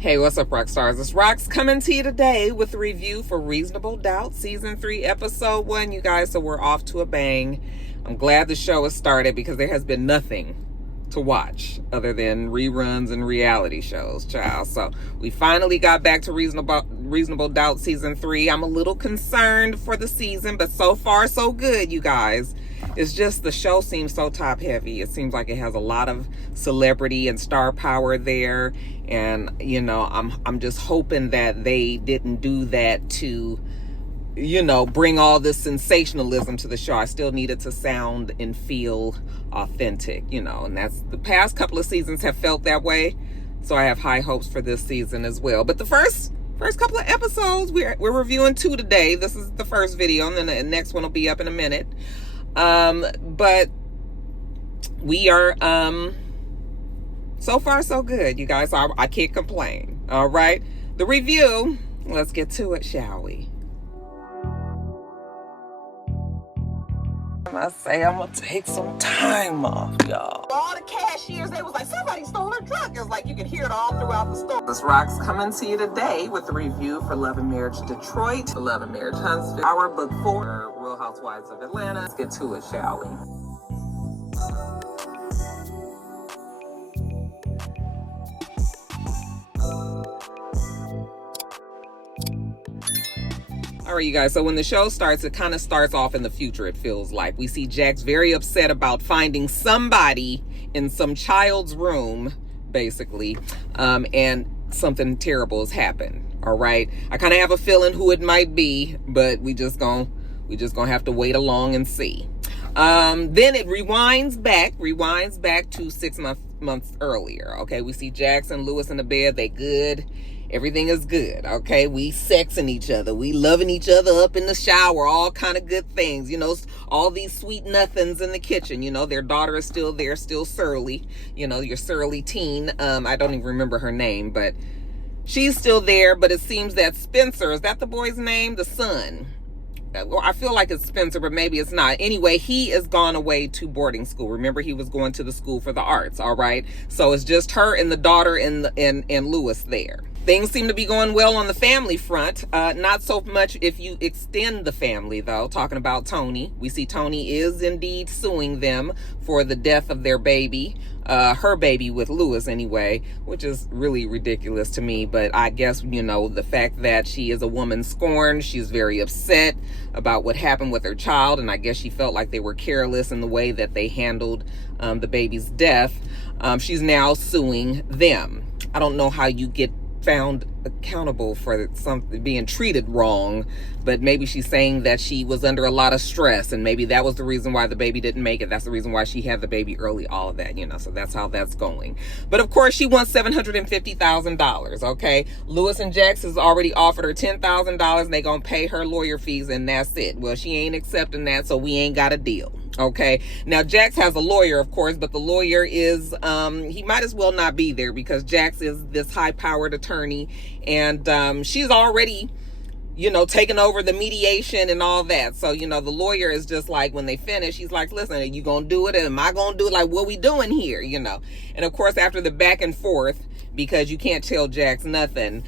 Hey, what's up, Roxstars? It's Rox coming to you today with a review for Reasonable Doubt, Season 3, Episode 1, you guys, so we're off to a bang. I'm glad the show has started because there has been nothing to watch other than reruns and reality shows, child. So we finally got back to Reasonable Doubt Season 3. I'm a little concerned for the season, but so far so good, you guys. It's just the show seems so top heavy. It seems like it has a lot of celebrity and star power there. And, you know, I'm just hoping that they didn't do that to, you know, bring all this sensationalism to the show. I still need it to sound and feel authentic, you know, and that's the past couple of seasons have felt that way. So I have high hopes for this season as well. But the first couple of episodes, we're reviewing 2 today. This is the first video, and then the next one will be up in a minute. But we are, so far so good, you guys. So I can't complain. All right. The review, let's get to it, shall we? I say I'm gonna take some time off, y'all. All the cashiers, they was like, somebody stole her truck. It was like you could hear it all throughout the store. This Rox coming to you today with a review for Love and Marriage Detroit, Love and Marriage Huntsville, our book 4, Real Housewives of Atlanta. Let's get to it, shall we? All right, you guys, so when the show starts, it kind of starts off in the future, it feels like. We see Jax very upset about finding somebody in some child's room, basically, and something terrible has happened, all right? I kind of have a feeling who it might be, but we just gonna have to wait along and see. Then it rewinds back to 6 months earlier, okay? We see Jax and Lewis in the bed, they good. Everything is good, okay? We sexing each other. We loving each other up in the shower. All kind of good things, you know, all these sweet nothings in the kitchen. You know, their daughter is still there, still surly. You know, your surly teen. I don't even remember her name, but she's still there. But it seems that Spencer, is that the boy's name? The son. Well, I feel like it's Spencer, but maybe it's not. Anyway, he is gone away to boarding school. Remember, he was going to the school for the arts, all right? So it's just her and the daughter and Lewis there. Things seem to be going well on the family front. Not so much if you extend the family, though. Talking about Tony. We see Tony is indeed suing them for the death of their baby. Her baby with Lewis anyway, which is really ridiculous to me. But I guess, you know, the fact that she is a woman scorned, she's very upset about what happened with her child. And I guess she felt like they were careless in the way that they handled the baby's death. She's now suing them. I don't know how you get found accountable for something being treated wrong, but maybe she's saying that she was under a lot of stress and maybe that was the reason why the baby didn't make it. That's the reason why she had the baby early, all of that, you know, so that's how that's going. But of course she wants $750,000, okay? Lewis and Jax has already offered her $10,000 and they gonna pay her lawyer fees and that's it. Well, she ain't accepting that, so we ain't got a deal. Okay, now Jax has a lawyer, of course, but the lawyer is, he might as well not be there because Jax is this high-powered attorney and she's already, you know, taken over the mediation and all that. So, you know, the lawyer is just like, when they finish, he's like, listen, are you going to do it? Am I going to do it? Like, what we doing here? You know, and of course, after the back and forth, because you can't tell Jax nothing,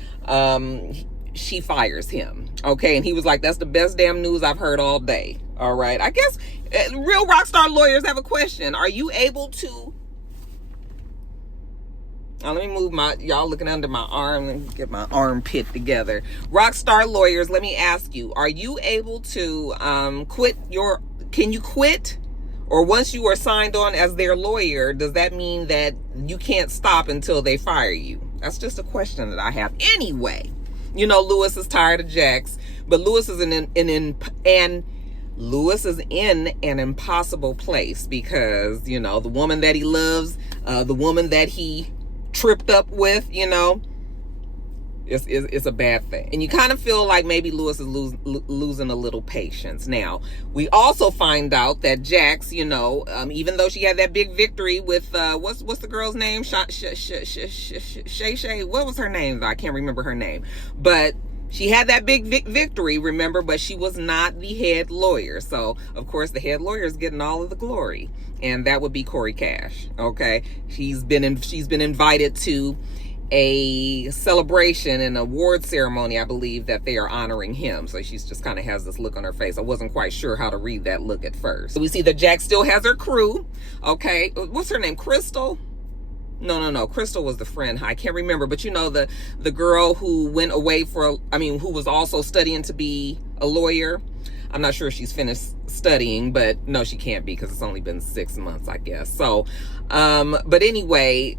she fires him. Okay, and he was like, that's the best damn news I've heard all day. All right, I guess real rock star lawyers have a question. Are you able to... Now, let me move y'all looking under my arm. Let me get my armpit together. Rock star lawyers, let me ask you, are you able to can you quit? Or once you are signed on as their lawyer, does that mean that you can't stop until they fire you? That's just a question that I have. Anyway, you know, Lewis is tired of Jax, but Lewis is in an impossible place because, you know, the woman that he loves, the woman that he tripped up with, you know, it's a bad thing. And you kind of feel like maybe Lewis is losing a little patience. Now, we also find out that Jax, you know, even though she had that big victory with, what's the girl's name? Shay. What was her name? I can't remember her name. But she had that big victory, remember, but she was not the head lawyer. So, of course, the head lawyer is getting all of the glory. And that would be Corey Cash, okay? She's been invited to a celebration and award ceremony, I believe, that they are honoring him. So she's just kind of has this look on her face. I wasn't quite sure how to read that look at first. So we see that Jax still has her crew. Okay, what's her name? Crystal? No. Crystal was the friend. I can't remember, but you know, the girl who went away who was also studying to be a lawyer. I'm not sure if she's finished studying, but no, she can't be because it's only been 6 months, I guess. So, but anyway,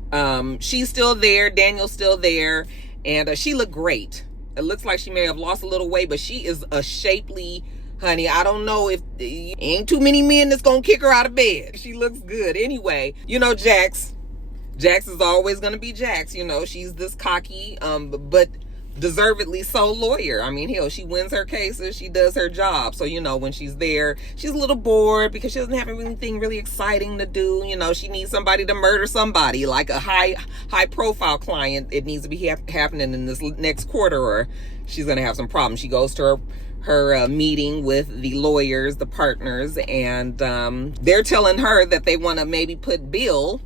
she's still there. Daniel's still there. And she looked great. It looks like she may have lost a little weight, but she is a shapely, honey. I don't know if ain't too many men that's going to kick her out of bed. She looks good. Anyway, you know, Jax is always going to be Jax. You know, she's this cocky, but deservedly so lawyer. I mean, hell, she wins her cases, she does her job. So, you know, when she's there, she's a little bored because she doesn't have anything really exciting to do. You know, she needs somebody to murder somebody, like a high profile client. It needs to be happening in this next quarter, or she's gonna have some problems. She goes to her meeting with the lawyers, the partners, and they're telling her that they want to maybe put Bill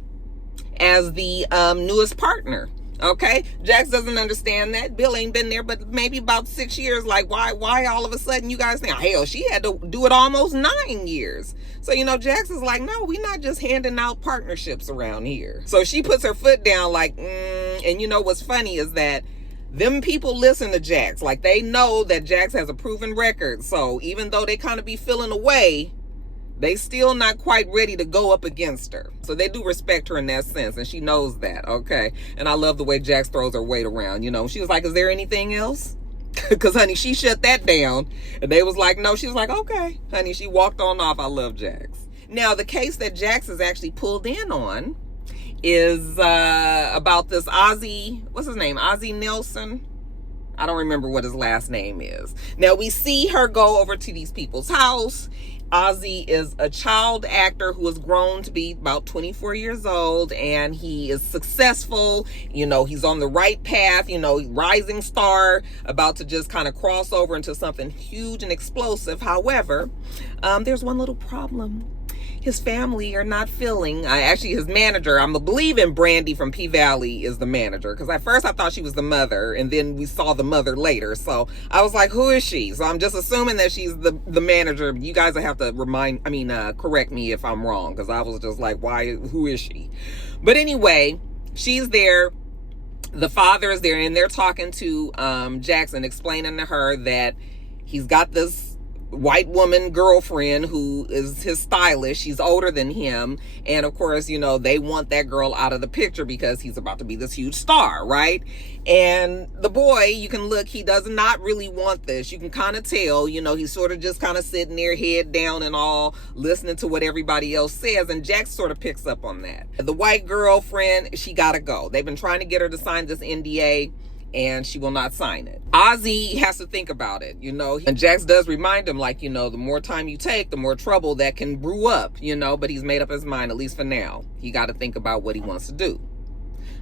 as the newest partner. Okay, Jax doesn't understand that. Bill ain't been there but maybe about 6 years. Like, why all of a sudden you guys think, hell, she had to do it almost 9 years. So, you know, Jax is like, no, we're not just handing out partnerships around here. So she puts her foot down like, and you know what's funny is that them people listen to Jax. Like, they know that Jax has a proven record. So even though they kind of be feeling away, they still not quite ready to go up against her. So they do respect her in that sense, and she knows that, okay? And I love the way Jax throws her weight around. You know, she was like, is there anything else? Because, honey, she shut that down. And they was like, no. She was like, okay. Honey, she walked on off. I love Jax. Now, the case that Jax is actually pulled in on is about this what's his name? Azie Nelson? I don't remember what his last name is. Now, we see her go over to these people's house. Azie is a child actor who has grown to be about 24 years old, and he is successful. You know, he's on the right path, you know, rising star, about to just kind of cross over into something huge and explosive. However, there's one little problem. His family are not feeling, actually his manager, I'm believing Brandy from P-Valley is the manager, because at first I thought she was the mother, and then we saw the mother later. So I was like, who is she? So I'm just assuming that she's the manager. You guys have to correct me if I'm wrong, because I was just like, who is she? But anyway, she's there. The father is there, and they're talking to Jackson, explaining to her that he's got this white woman girlfriend who is his stylist. She's older than him, and of course, you know, they want that girl out of the picture because he's about to be this huge star, right? And the boy, you can look, he does not really want this. You can kind of tell, you know, he's sort of just kind of sitting there, head down and all, listening to what everybody else says, and Jack sort of picks up on that. The white girlfriend, she gotta go. They've been trying to get her to sign this NDA, and she will not sign it. Azie has to think about it, you know. And Jax does remind him, like, you know, the more time you take, the more trouble that can brew up, you know. But he's made up his mind, at least for now. He got to think about what he wants to do.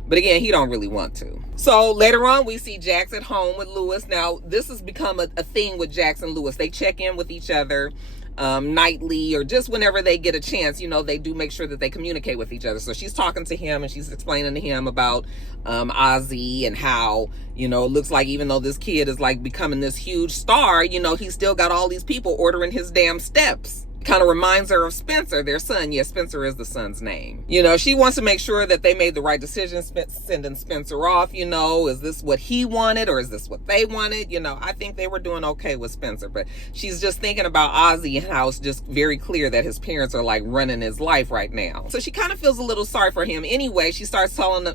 But again, he don't really want to. So later on, we see Jax at home with Lewis. Now, this has become a thing with Jax and Lewis. They check in with each other nightly, or just whenever they get a chance. You know, they do make sure that they communicate with each other. So she's talking to him, and she's explaining to him about Azie, and how, you know, it looks like even though this kid is like becoming this huge star, you know, he's still got all these people ordering his damn steps. Kind of reminds her of Spencer, their son. Yes, Spencer is the son's name. You know, she wants to make sure that they made the right decision, sending Spencer off. You know, is this what he wanted, or is this what they wanted? You know, I think they were doing okay with Spencer, but she's just thinking about Azie and how it's just very clear that his parents are like running his life right now. So she kind of feels a little sorry for him. Anyway, she starts telling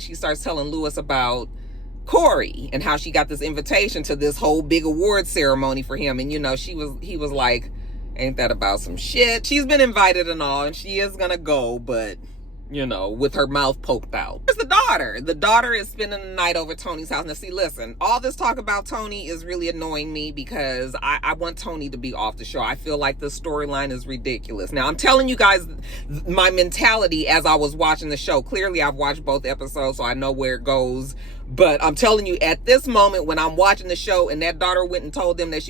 she starts telling Lewis about Corey and how she got this invitation to this whole big award ceremony for him. And, you know, he was like, ain't that about some shit? She's been invited and all, and she is gonna go, but, you know, with her mouth poked out. There's the daughter. The daughter is spending the night over Tony's house. Now, see, listen, all this talk about Tony is really annoying me, because I want Tony to be off the show. I feel like the storyline is ridiculous. Now, I'm telling you guys my mentality as I was watching the show. Clearly, I've watched both episodes, so I know where it goes. But I'm telling you, at this moment, when I'm watching the show, and that daughter went and told them that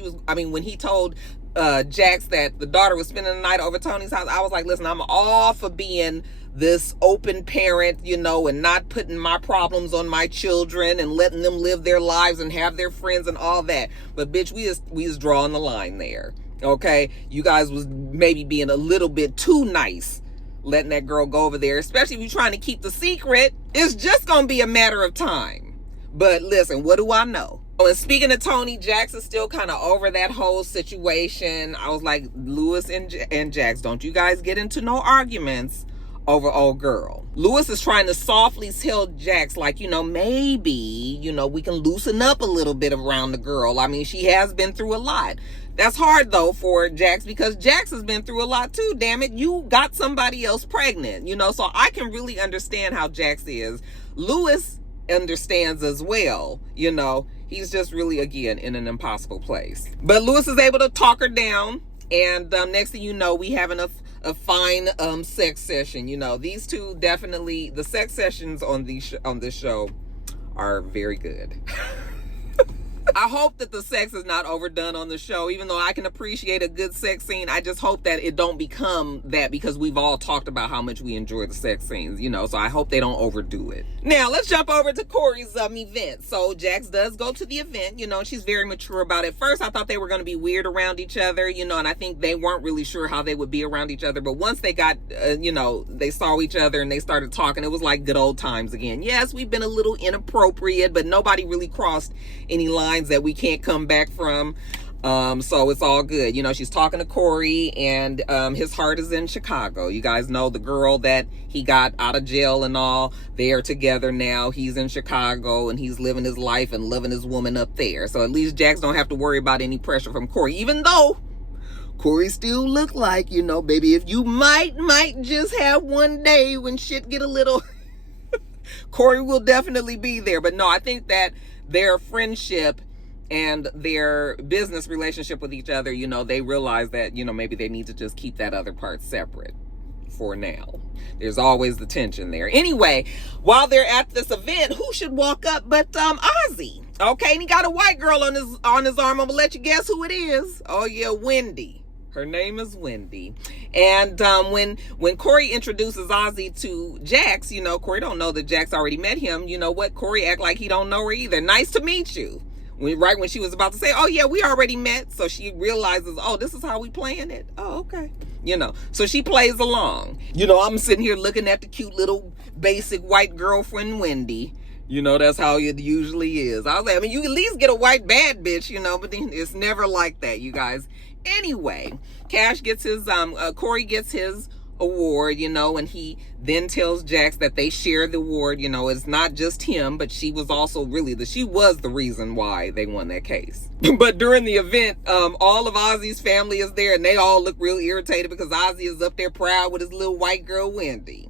when he told Jax that the daughter was spending the night over Tony's house, I was like, listen, I'm all for being this open parent, you know, and not putting my problems on my children and letting them live their lives and have their friends and all that. But bitch, we is drawing the line there. Okay, you guys was maybe being a little bit too nice, letting that girl go over there, especially if you're trying to keep the secret. It's just gonna be a matter of time. But listen, what do I know? Oh, and speaking of Tony, Jax is still kind of over that whole situation. I was like, Lewis and Jax, don't you guys get into no arguments over old girl. Lewis is trying to softly tell Jax, like, you know, maybe, you know, we can loosen up a little bit around the girl. I mean, she has been through a lot. That's hard, though, for Jax, because Jax has been through a lot, too. Damn it, you got somebody else pregnant, you know, so I can really understand how Jax is. Lewis understands as well, you know. He's just really, again, in an impossible place. But Lewis is able to talk her down, and next thing you know, we having a fine sex session. You know, these two definitely, the sex sessions on this show are very good. I hope that the sex is not overdone on the show, even though I can appreciate a good sex scene. I just hope that it don't become that, because we've all talked about how much we enjoy the sex scenes, you know, so I hope they don't overdo it. Now, let's jump over to Corey's event. So Jax does go to the event, you know, and she's very mature about it. First, I thought they were going to be weird around each other, you know, and I think they weren't really sure how they would be around each other. But once they got, you know, they saw each other and they started talking, it was like good old times again. Yes, we've been a little inappropriate, but nobody really crossed any lines that we can't come back from. So it's all good. You know, she's talking to Corey, and his heart is in Chicago. You guys know the girl that he got out of jail and all. They are together now. He's in Chicago, and he's living his life and loving his woman up there. So at least Jax don't have to worry about any pressure from Corey, even though Corey still look like, you know, baby, if you might just have one day when shit get a little Corey will definitely be there. But no, I think that their friendship and their business relationship with each other, you know, they realize that, you know, maybe they need to just keep that other part separate for now. There's always the tension there. Anyway, while they're at this event, who should walk up but Azie? Okay, and he got a white girl on his arm. I'm gonna let you guess who it is. Oh yeah, Wendy. Her name is Wendy. And when Corey introduces Azie to Jax, you know, Corey don't know that Jax already met him. You know what? Corey act like he don't know her either. Nice to meet you. Right when she was about to say, oh yeah, we already met. So she realizes, oh, this is how we playing it. Oh, okay. You know, so she plays along. You know, I'm sitting here looking at the cute little basic white girlfriend, Wendy. You know, that's how it usually is. I was like, I mean, you at least get a white bad bitch, you know, but then it's never like that, you guys. Anyway, Cash gets his, Corey gets his award, you know, and he then tells Jax that they share the award. You know, it's not just him, but she was also really she was the reason why they won that case. But during the event, all of Azie's family is there, and they all look real irritated because Azie is up there proud with his little white girl, Wendy.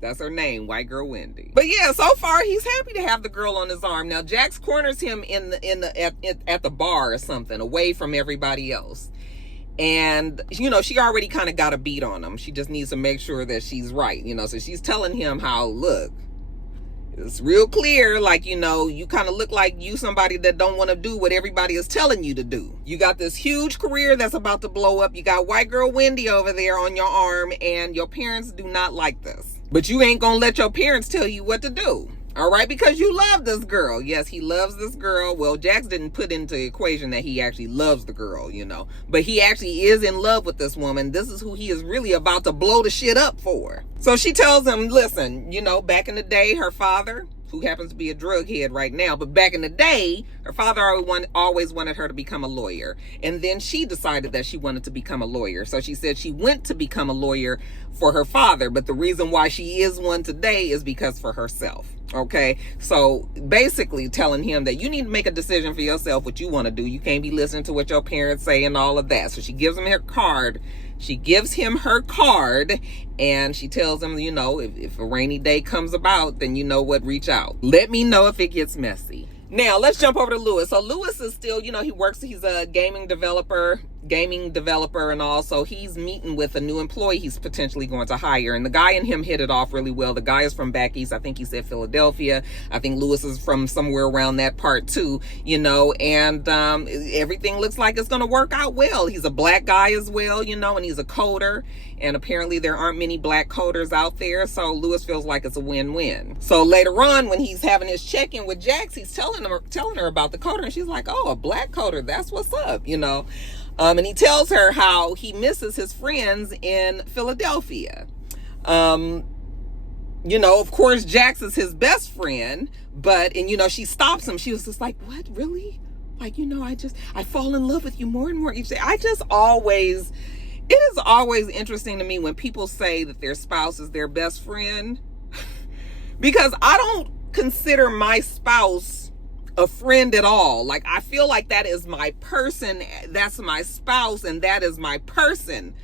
That's her name, white girl Wendy. But yeah, so far he's happy to have the girl on his arm. Now Jax corners him at the bar or something, away from everybody else. And, you know, she already kind of got a beat on him. She just needs to make sure that she's right, you know. So she's telling him how, look, it's real clear, like, you know, you kind of look like you somebody that don't want to do what everybody is telling you to do. You got this huge career that's about to blow up. You got white girl Wendy over there on your arm, and your parents do not like this. But you ain't gonna let your parents tell you what to do. All right, because you love this girl. Yes, he loves this girl. Well, Jax didn't put into the equation that he actually loves the girl, you know. But he actually is in love with this woman. This is who he is really about to blow the shit up for. So she tells him, listen, you know, back in the day, her father, who happens to be a drug head right now, but back in the day, her father always wanted her to become a lawyer. And then she decided that she wanted to become a lawyer. So she said she went to become a lawyer for her father. But the reason why she is one today is because for herself. Okay, so basically telling him that you need to make a decision for yourself what you want to do. You can't be listening to what your parents say and all of that. So she gives him her card. She gives him her card, and she tells him, you know, if a rainy day comes about, then you know what, reach out. Let me know if it gets messy. Now, let's jump over to Lewis. So Lewis is still, you know, he's a gaming developer. gaming developer and all. So he's meeting with a new employee he's potentially going to hire. And the guy and him hit it off really well. The guy is from back east. I think he said Philadelphia. I think Lewis is from somewhere around that part too, you know, and everything looks like it's going to work out well. He's a black guy as well, you know, and he's a coder. And apparently there aren't many black coders out there. So Lewis feels like it's a win-win. So later on, when he's having his check-in with Jax, he's telling her about the coder. And she's like, oh, a black coder. That's what's up, you know. And he tells her how he misses his friends in Philadelphia. You know, of course, Jax is his best friend. And, you know, she stops him. She was just like, what, really? Like, you know, I fall in love with you more and more each day. It is always interesting to me when people say that their spouse is their best friend, because I don't consider my spouse a friend at all. Like, I feel like that is my person, that's my spouse, and that is my person.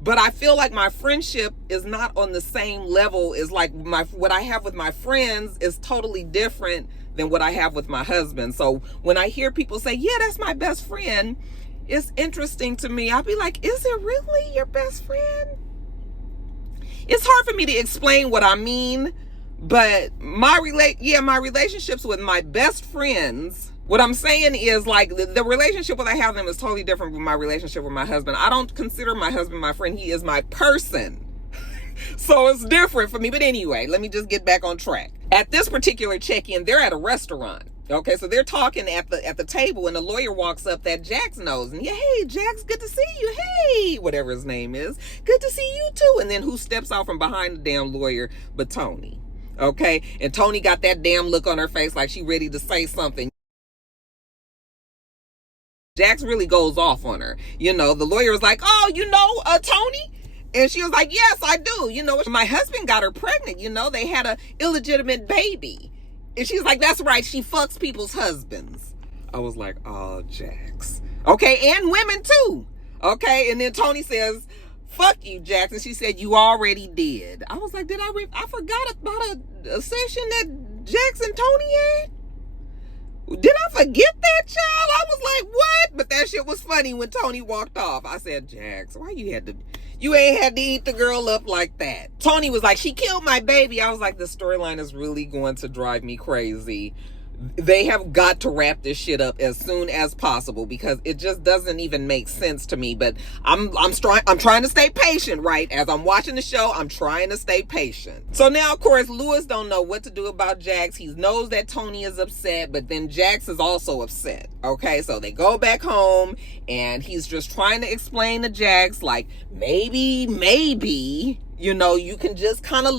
But I feel like my friendship is not on the same level as like what I have with my friends is totally different than what I have with my husband. So when I hear people say, yeah, that's my best friend, it's interesting to me. I'll be like, is it really your best friend? It's hard for me to explain what I mean, but my relationships with my best friends, what I'm saying is like the relationship that I have with them is totally different from my relationship with my husband. I don't consider my husband my friend. He is my person. So it's different for me. But anyway, let me just get back on track. At this particular check-in, they're at a restaurant. Okay, so they're talking at the table, and the lawyer walks up that Jax knows, and hey, Jax, good to see you. Hey, whatever his name is, good to see you too. And then who steps out from behind the damn lawyer but Tony? Okay, and Tony got that damn look on her face like she ready to say something. Jax really goes off on her. You know, the lawyer was like, oh, you know, Tony? And she was like, yes, I do. You know, my husband got her pregnant. You know, they had a illegitimate baby. And she's like, that's right, she fucks people's husbands. I was like, oh, Jax. Okay, and women too. Okay, and then Tony says, fuck you, Jax. And she said, you already did. I was like, I forgot about a session that Jax and Tony had? Did I forget that, child? I was like, what? But that shit was funny when Tony walked off. I said, Jax, why you ain't had to eat the girl up like that? Tony was like, she killed my baby. I was like, this storyline is really going to drive me crazy. They have got to wrap this shit up as soon as possible because it just doesn't even make sense to me. But I'm trying to stay patient, right? As I'm watching the show, I'm trying to stay patient. So now, of course, Lewis don't know what to do about Jax. He knows that Tony is upset, but then Jax is also upset. Okay, so they go back home, and he's just trying to explain to Jax, like, maybe, you know, you can just kind of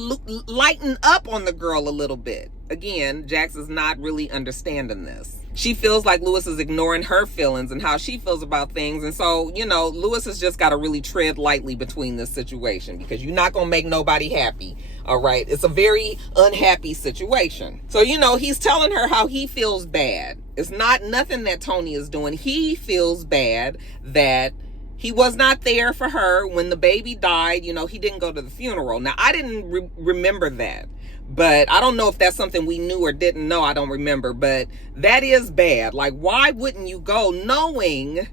lighten up on the girl a little bit. Again, Jax is not really understanding this. She feels like Lewis is ignoring her feelings and how she feels about things. And so, you know, Lewis has just got to really tread lightly between this situation because you're not going to make nobody happy. All right. It's a very unhappy situation. So, you know, he's telling her how he feels bad. It's not nothing that Tony is doing. He feels bad that he was not there for her when the baby died. You know, he didn't go to the funeral. Now, I didn't remember that. But I don't know if that's something we knew or didn't know. I don't remember. But that is bad. Like, why wouldn't you go knowing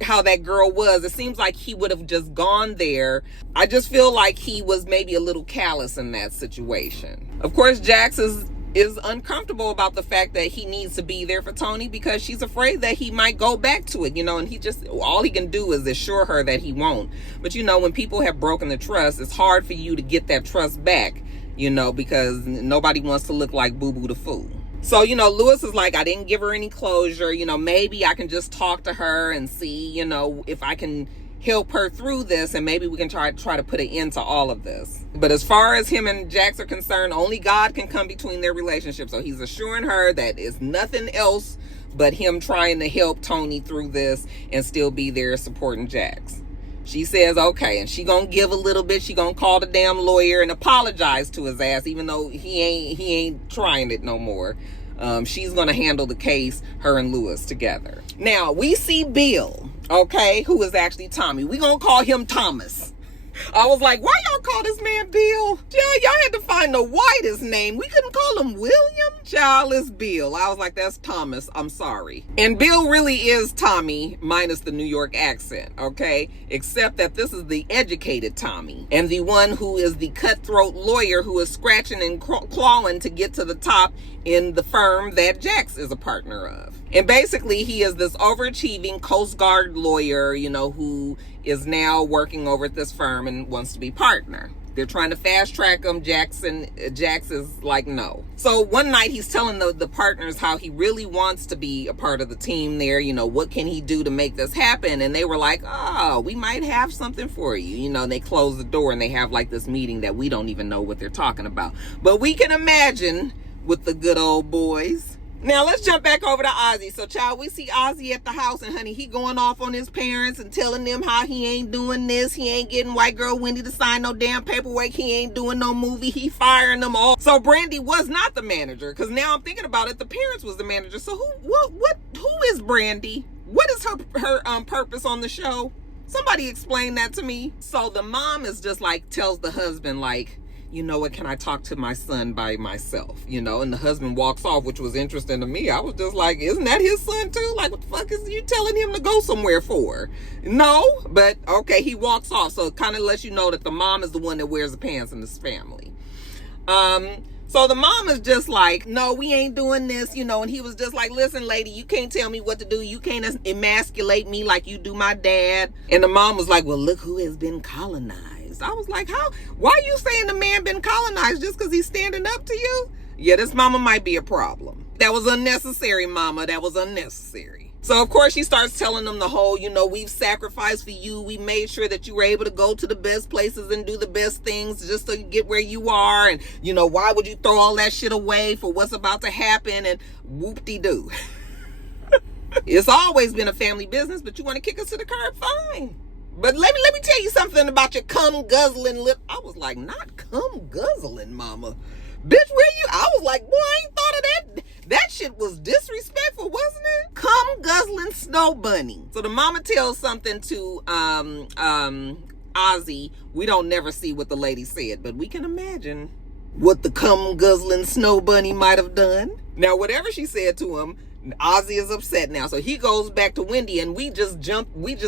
how that girl was? It seems like he would have just gone there. I just feel like he was maybe a little callous in that situation. Of course, Jax is uncomfortable about the fact that he needs to be there for Tony because she's afraid that he might go back to it, you know, and all he can do is assure her that he won't. But, you know, when people have broken the trust, it's hard for you to get that trust back, you know, because nobody wants to look like Boo Boo the Fool. So, you know, Lewis is like, I didn't give her any closure. You know, maybe I can just talk to her and see, you know, if I can help her through this, and maybe we can try to put an end to all of this. But as far as him and Jax are concerned, only God can come between their relationship. So he's assuring her that it's nothing else but him trying to help Tony through this and still be there supporting Jax. She says, okay, and she gonna give a little bit. She gonna call the damn lawyer and apologize to his ass, even though he ain't trying it no more. She's gonna handle the case, her and Lewis together. Now, we see Bill, okay, who is actually Tommy. We gonna call him Thomas. I was like, why y'all call this man Bill? Yeah, y'all had to find the whitest name. We couldn't call him William. Child, is Bill. I was like, that's Thomas. I'm sorry. And Bill really is Tommy minus the New York accent, okay? Except that this is the educated Tommy and the one who is the cutthroat lawyer who is scratching and clawing to get to the top in the firm that Jax is a partner of. And basically, he is this overachieving Coast Guard lawyer, you know, who is now working over at this firm and wants to be partner. They're trying to fast track him. Jax is like, no. So one night he's telling the partners how he really wants to be a part of the team there. You know, what can he do to make this happen? And they were like, oh, we might have something for you. You know, and they close the door and they have like this meeting that we don't even know what they're talking about. But we can imagine with the good old boys. Now, let's jump back over to Azie. So, child, we see Azie at the house, and honey, he going off on his parents and telling them how he ain't doing this. He ain't getting white girl Wendy to sign no damn paperwork. He ain't doing no movie. He firing them all. So, Brandy was not the manager, because now I'm thinking about it. The parents was the manager. So, who is Brandy? What is her purpose on the show? Somebody explain that to me. So, the mom is just like, tells the husband, like, you know what, can I talk to my son by myself? You know, and the husband walks off, which was interesting to me. I was just like, isn't that his son too? Like, what the fuck is you telling him to go somewhere for? No, but okay, he walks off. So it kind of lets you know that the mom is the one that wears the pants in this family. So the mom is just like, no, we ain't doing this, you know, and he was just like, listen, lady, you can't tell me what to do. You can't emasculate me like you do my dad. And the mom was like, well, look who has been colonized. I was like, why are you saying the man been colonized just because he's standing up to you? Yeah, this mama might be a problem. That was unnecessary, mama. That was unnecessary. So, of course, she starts telling them the whole, you know, we've sacrificed for you. We made sure that you were able to go to the best places and do the best things just so you get where you are. And, you know, why would you throw all that shit away for what's about to happen? And whoop-de-doo. It's always been a family business, but you want to kick us to the curb? Fine. But let me tell you something about your cum guzzling lip. I was like, not cum guzzling, mama. Bitch, where you? I was like, boy, I ain't thought of that. That shit was disrespectful, wasn't it? Cum guzzling snow bunny. So the mama tells something to Azie. We don't never see what the lady said, but we can imagine what the cum guzzling snow bunny might have done. Now, whatever she said to him, Azie is upset now. So he goes back to Wendy and we just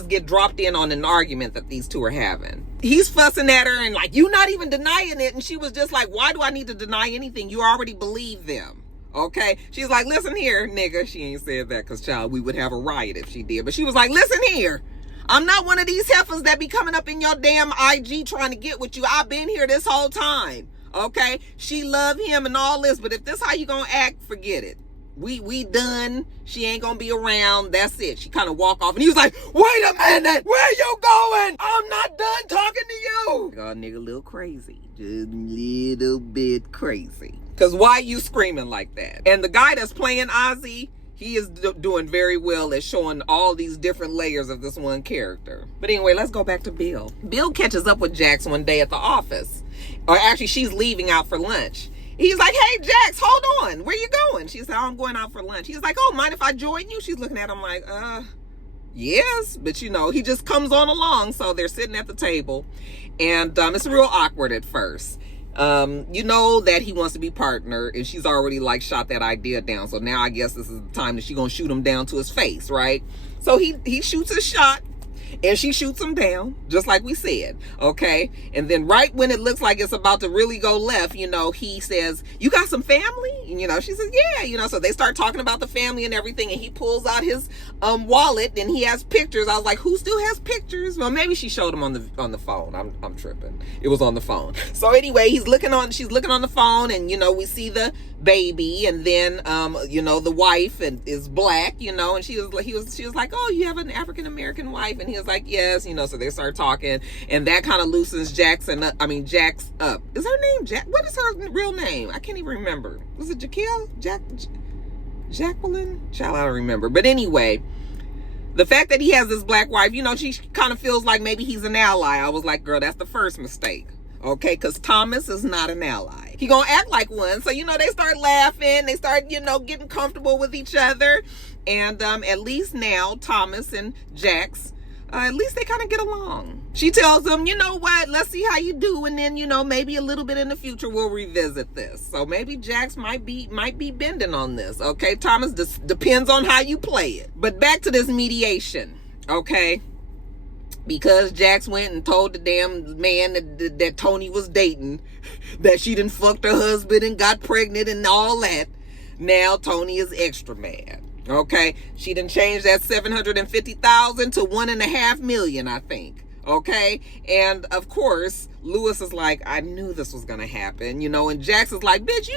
get dropped in on an argument that these two are having. He's fussing at her and like, you not even denying it. And she was just like, why do I need to deny anything? You already believe them. Okay. She's like, listen here, nigga. She ain't said that because, child, we would have a riot if she did. But she was like, listen here. I'm not one of these heifers that be coming up in your damn IG trying to get with you. I've been here this whole time. Okay. She love him and all this. But if this how you gonna act, forget it. We done. She ain't gonna be around. That's it. She kind of walk off and he was like, wait a minute, where you going? I'm not done talking to you. God, nigga, a little crazy. Just a little bit crazy. Cause why you screaming like that? And the guy that's playing Azie, he is doing very well at showing all these different layers of this one character. But anyway, let's go back to Bill. Bill catches up with Jax one day at the office. Or actually, she's leaving out for lunch. He's like, hey, Jax, hold on. Where you going? She said, oh, I'm going out for lunch. He's like, oh, mind if I join you? She's looking at him like, yes. But, you know, he just comes on along. So they're sitting at the table. And it's real awkward at first. You know that he wants to be partner. And she's already, like, shot that idea down. So now I guess this is the time that she's going to shoot him down to his face, right? So he shoots his shot. And she shoots him down, just like we said, okay? And then right when it looks like it's about to really go left, you know, he says, you got some family? And, you know, she says, yeah, you know, so they start talking about the family and everything, and he pulls out his wallet, and he has pictures. I was like, who still has pictures? Well, maybe she showed him on the phone. I'm tripping. It was on the phone. So anyway, she's looking on the phone, and, you know, we see the baby, and then, you know, the wife is black, you know, and she was like, oh, you have an African-American wife? And he was like, yes, you know, so they start talking, and that kind of loosens Jax up. Is her name Jack? What is her real name? I can't even remember. Was it Jacqueline? Child, I don't remember. But anyway, the fact that he has this black wife, you know, she kind of feels like maybe he's an ally. I was like, girl, that's the first mistake. Okay, because Thomas is not an ally. He gonna act like one. So, you know, they start laughing. They start, you know, getting comfortable with each other. And at least now, Thomas and Jax At least they kind of get along. She tells him, you know what, let's see how you do, and then, you know, maybe a little bit in the future we'll revisit this. So maybe Jax might be bending on this, okay? Thomas, this depends on how you play it. But back to this mediation, okay? Because Jax went and told the damn man that Tony was dating, that she done fucked her husband and got pregnant and all that, now Tony is extra mad. Okay, she done changed that $750,000 to $1.5 million, I think. Okay, and of course Lewis is like, I knew this was gonna happen, you know. And Jax is like, bitch,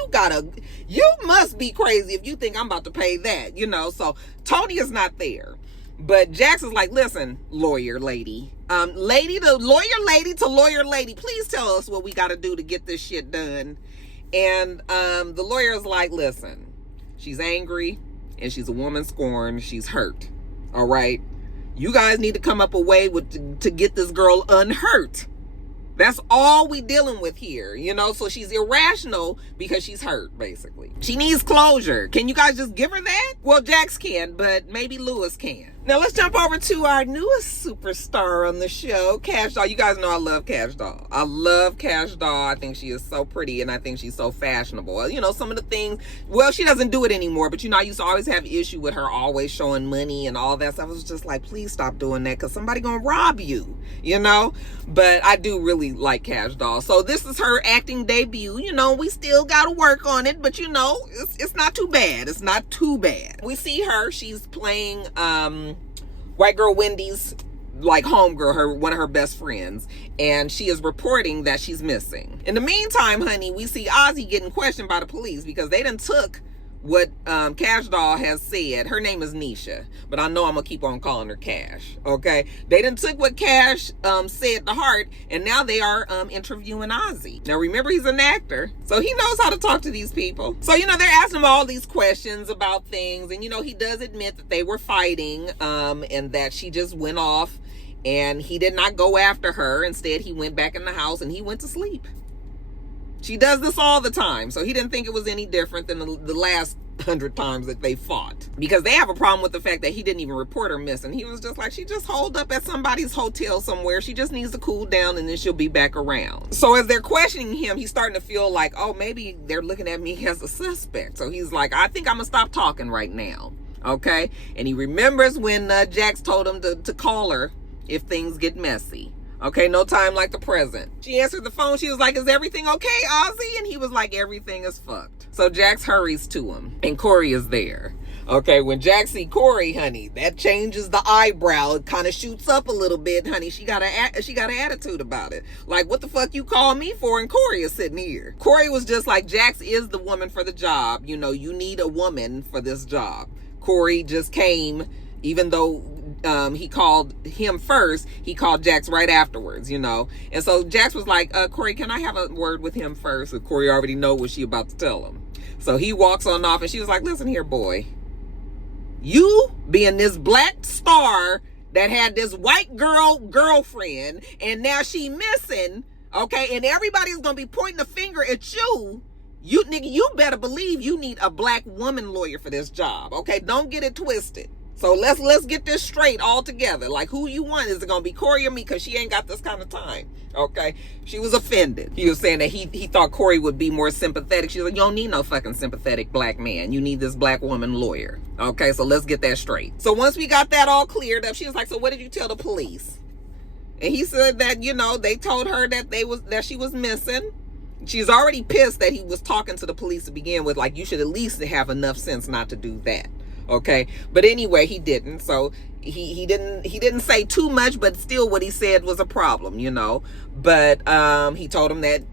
you must be crazy if you think I'm about to pay that, you know. So Tony is not there, but Jax is like, listen, lawyer lady, lawyer lady, please tell us what we got to do to get this shit done. And the lawyer is like, listen, she's angry. And she's a woman scorned. She's hurt. All right. You guys need to come up a way to get this girl unhurt. That's all we dealing with here, you know. So she's irrational because she's hurt, basically. She needs closure. Can you guys just give her that? Well, Jax can, but maybe Lewis can. Now let's jump over to our newest superstar on the show, Cash Doll. You guys know I love Cash Doll. I love Cash Doll. I think she is so pretty, and I think she's so fashionable. You know, some of the things, well, she doesn't do it anymore, but you know, I used to always have issue with her always showing money and all that stuff. I was just like, please stop doing that, because somebody gonna rob you, you know. But I do really like Cash Doll. So this is her acting debut. You know, we still gotta work on it, but you know, it's not too bad. It's not too bad. We see her, she's playing White Girl Wendy's like homegirl, one of her best friends, and she is reporting that she's missing. In the meantime, honey, we see Azie getting questioned by the police because they done took what Cash Doll has said. Her name is Nisha, but I know I'm gonna keep on calling her Cash, okay? They done took what Cash said to heart, and now they are interviewing Azie. Now remember, he's an actor, so he knows how to talk to these people. So, you know, they're asking him all these questions about things, and you know, he does admit that they were fighting, and that she just went off, and he did not go after her. Instead, he went back in the house and he went to sleep. She does this all the time, so he didn't think it was any different than the last 100 times that they fought. Because they have a problem with the fact that he didn't even report her missing. He was just like, she just holed up at somebody's hotel somewhere. She just needs to cool down and then she'll be back around. So as they're questioning him, he's starting to feel like, oh, maybe they're looking at me as a suspect. So he's like, I think I'm gonna stop talking right now, okay? And he remembers when Jax told him to call her if things get messy. Okay, no time like the present. She answered the phone. She was like, is everything okay, Azie? And he was like, everything is fucked. So Jax hurries to him, and Corey is there. Okay, when Jax see Corey, honey, that changes the eyebrow. It kind of shoots up a little bit, honey. She got an attitude about it. Like, what the fuck you call me for? And Corey is sitting here. Corey was just like, Jax is the woman for the job. You know, you need a woman for this job. Corey just came, even though he called him first, he called Jax right afterwards, you know. And so Jax was like, Corey, can I have a word with him first? And Corey already know what she about to tell him. So he walks on off, and she was like, listen here, boy. You being this black star that had this white girlfriend, and now she missing, okay, and everybody's gonna be pointing a finger at you. You nigga, you better believe you need a black woman lawyer for this job, okay? Don't get it twisted. So let's get this straight all together. Like, who you want? Is it gonna be Corey or me? Because she ain't got this kind of time. Okay? She was offended. He was saying that he thought Corey would be more sympathetic. She's like, you don't need no fucking sympathetic black man. You need this black woman lawyer. Okay, so let's get that straight. So once we got that all cleared up, she was like, so what did you tell the police? And he said that, you know, they told her that she was missing. She's already pissed that he was talking to the police to begin with. Like, you should at least have enough sense not to do that. Okay, but anyway, he didn't. So he didn't say too much, but still what he said was a problem, you know. But he told him that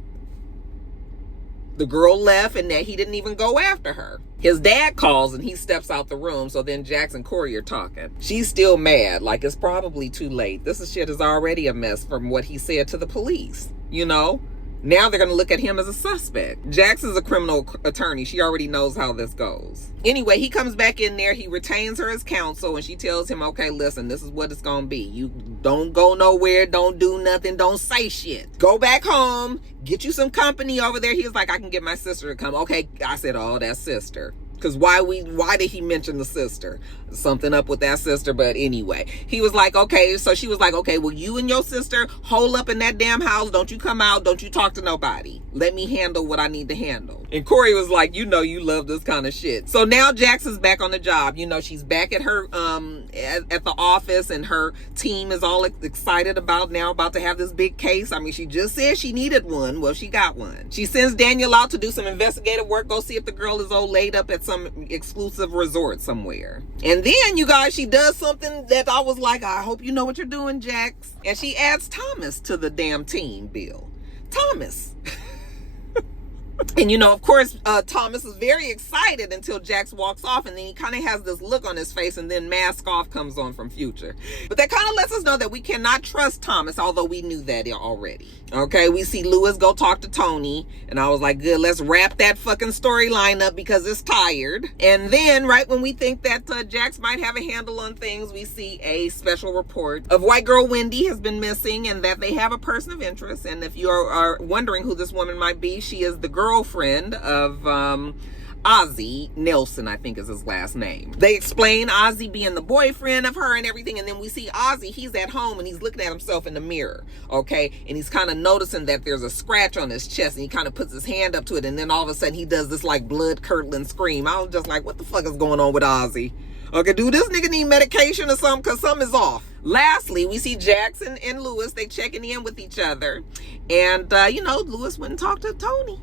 the girl left and that he didn't even go after her. His dad calls and he steps out the room. So then Jax and Corey are talking. She's still mad, like it's probably too late. This shit is already a mess from what he said to the police, you know. Now they're going to look at him as a suspect. Jax is a criminal attorney. She already knows how this goes. Anyway, he comes back in there. He retains her as counsel, and she tells him, okay, listen, this is what it's going to be. You don't go nowhere. Don't do nothing. Don't say shit. Go back home. Get you some company over there. He was like, I can get my sister to come. Okay, I said, oh, that's sister. Because why did he mention the sister? Something up with that sister, but anyway. He was like, okay, so she was like, okay, well, you and your sister hole up in that damn house. Don't you come out. Don't you talk to nobody. Let me handle what I need to handle. And Corey was like, you know you love this kind of shit. So now Jax is back on the job. You know, she's back at her, at the office, and her team is all excited about to have this big case. I mean, she just said she needed one. Well, she got one. She sends Daniel out to do some investigative work. Go see if the girl is all laid up at some exclusive resort somewhere. And then, you guys, she does something that I was like, I hope you know what you're doing, Jax. And she adds Thomas to the damn team, Bill. Thomas. And, you know, of course, Thomas is very excited until Jax walks off, and then he kind of has this look on his face, and then Mask Off comes on from Future. But that kind of lets us know that we cannot trust Thomas, although we knew that already. Okay, we see Lewis go talk to Tony, and I was like, good, let's wrap that fucking storyline up because it's tired. And then, right when we think that Jax might have a handle on things, we see a special report of white girl Wendy has been missing, and that they have a person of interest. And if you are wondering who this woman might be, she is the girlfriend of Azie Nelson, I think is his last name. They explain Azie being the boyfriend of her and everything, and then we see Azie, he's at home and he's looking at himself in the mirror, okay? And he's kind of noticing that there's a scratch on his chest, and he kind of puts his hand up to it, and then all of a sudden he does this like blood-curdling scream. I was just like, what the fuck is going on with Azie? Okay, do this nigga need medication or something? Because something is off. Lastly, we see Jackson and Lewis, they checking in with each other, and you know, Lewis went and talked to Tony.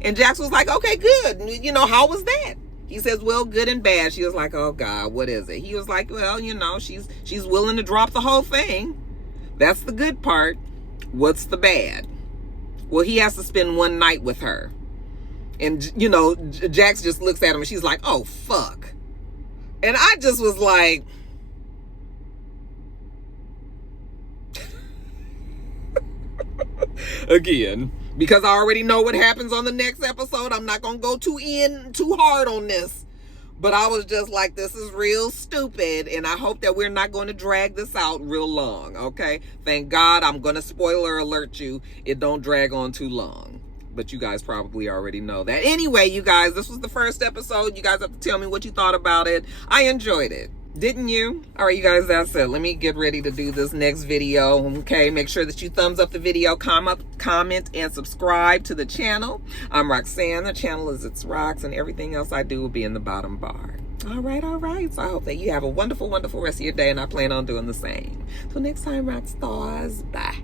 And Jax was like, okay, good. You know, how was that? He says, well, good and bad. She was like, oh God, what is it? He was like, well, you know, she's willing to drop the whole thing. That's the good part. What's the bad? Well, he has to spend one night with her. And, you know, Jax just looks at him and she's like, oh, fuck. And I just was like, again, because I already know what happens on the next episode, I'm not going to go too hard on this. But I was just like, this is real stupid, and I hope that we're not going to drag this out real long, okay? Thank God, I'm going to spoiler alert you. It don't drag on too long. But you guys probably already know that. Anyway, you guys, this was the first episode. You guys have to tell me what you thought about it. I enjoyed it. Didn't you? All right, you guys, that's it. Let me get ready to do this next video, okay? Make sure that you thumbs up the video, comment, and subscribe to the channel. I'm Roxanne. The channel is itsrox, and everything else I do will be in the bottom bar. All right. So I hope that you have a wonderful, wonderful rest of your day, and I plan on doing the same. Till next time, Roxstars. Bye.